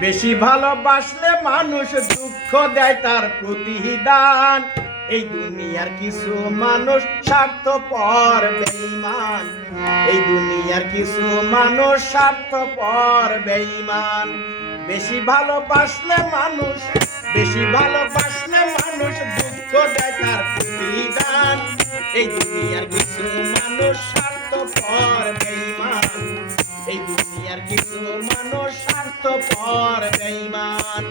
বেশি ভালোবাসলে মানুষ দুঃখ দেয় তার প্রতিদান। এই দুনিয়ার কিছু মানুষ স্বার্থপর বেঈমান। এই দুনিয়ার কিছু মানুষ স্বার্থপর বেঈমান। বেশি ভালোবাসলে মানুষ দুঃখ দেয় তার প্রতিদান। এই দুনিয়ার কিছু মানুষ স্বার্থপর বেঈমান। এই দুনিয়ার কিছু মানুষ স্বার্থপর বেঈমান।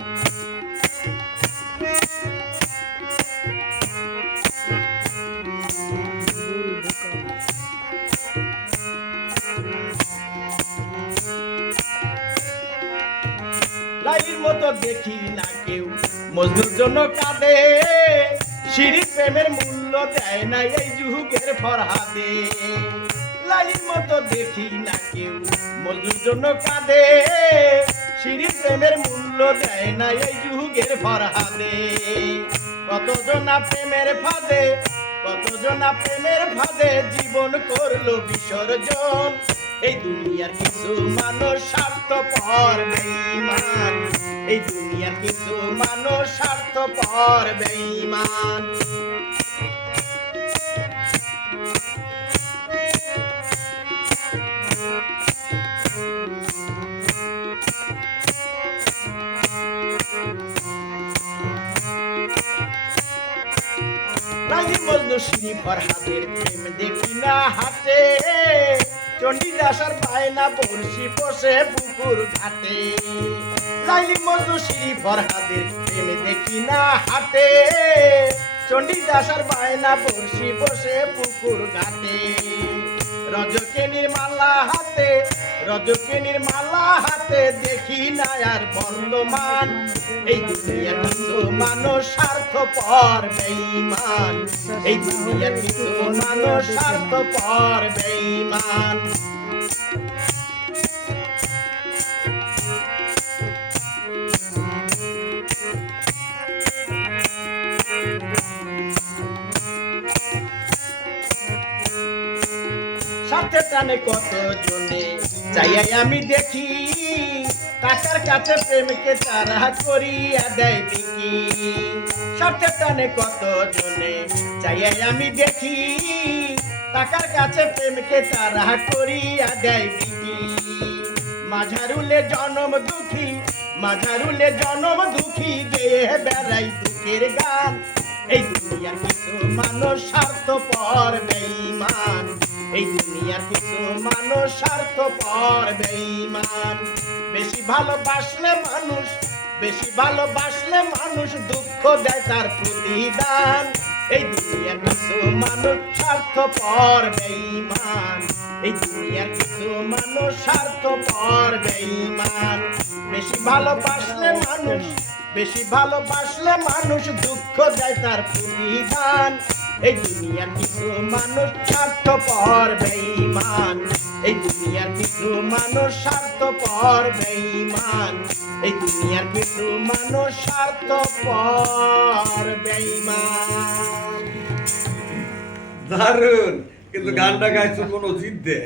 লাইলির মতো দেখি না কেউ মজনুর জন্য কাঁদে। শিরিক প্রেমের মূল্য দেয় না এই যুগের ফরহাদে। লাইলির মতো দেখি না কেউ মজনুর জন্য কাঁদে। শিরিক প্রেমের মূল্য দেয় না এই যুগের ফরহাদে। কতজনা প্রেমের ফাঁদে জীবন করলো বিসর্জন। এই দুনিয়ার কিছু মানুষ স্বার্থপর বেঈমান। এই দুনিয়ার কিছু মানুষ স্বার্থপর বেঈমান। লাইলি মজনু শিরি ফরহাদের প্রেম দেখি না হাতে। চণ্ডীদাসার বায়না বর্ষি বসে পুকুর ঘাটে। লাইলি মজনু শিরি ফরহাদের প্রেম দেখি না হাতে। চণ্ডীদাসার বায়না বর্ষি বসে পুকুর ঘাটে। রজকেনির মালা হাতে দেখি না আর বর্তমান। এই দুনিয়ার কিছু মানুষ স্বার্থপর বেঈমান। এই দুনিয়ার কিছু মানুষ স্বার্থপর বেঈমান। সাথে টানে কত জনে চাইয়াই আমি দেখি। টাকার কাছে প্রেমকে তারা করিয়া দেয় বিকি। সাথে টানে কত জনে চাইয়াই আমি দেখি। টাকার কাছে প্রেমকে তারা করিয়া দেয় বিকি। মাঝারুলে জনম দুঃখী গেয়ে বেড়াই দুঃখের গান। এই দুনিয়ার কিছু মানুষ স্বার্থপর বেঈমান। এই দুনিয়ার কিছু মানুষ স্বার্থপর বেঈমান। বেশি ভালোবাসলে মানুষ দুঃখ দেয় তার প্রতিদান। এই দুনিয়ার কিছু মানুষ স্বার্থপর বেঈমান। এই দুনিয়ার কিছু মানুষ স্বার্থপর বেঈমান। বেশি ভালোবাসলে মানুষ দুঃখ দেয় তার প্রতিদান। এই দুনিয়ার কিছু মানুষ স্বার্থপর বেঈমান। এই দুনিয়ার কিছু মানুষ স্বার্থপর বেঈমান। এই দুনিয়ার কিছু মানুষ স্বার্থপর বেঈমান। দারুণ, কিন্তু গানটা গাইছো কোনো জিদ্দে।